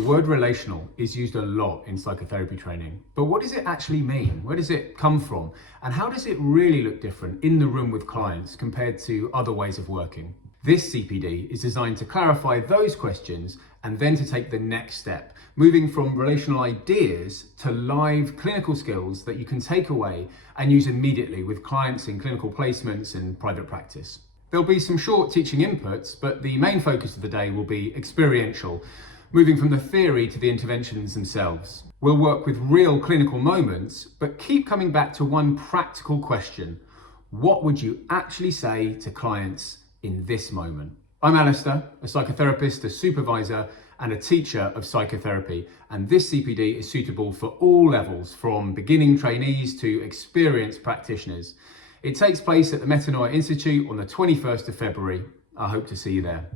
The word relational is used a lot in psychotherapy training, but what does it actually mean? Where does it come from? And how does it really look different in the room with clients compared to other ways of working? This CPD is designed to clarify those questions and then to take the next step, moving from relational ideas to live clinical skills that you can take away and use immediately with clients in clinical placements and private practice. There'll be some short teaching inputs, but the main focus of the day will be experiential, moving from the theory to the interventions themselves. We'll work with real clinical moments, but keep coming back to one practical question. What would you actually say to clients in this moment? I'm Alistair, a psychotherapist, a supervisor, and a teacher of psychotherapy, and this CPD is suitable for all levels, from beginning trainees to experienced practitioners. It takes place at the Metanoia Institute on the 21st of February. I hope to see you there.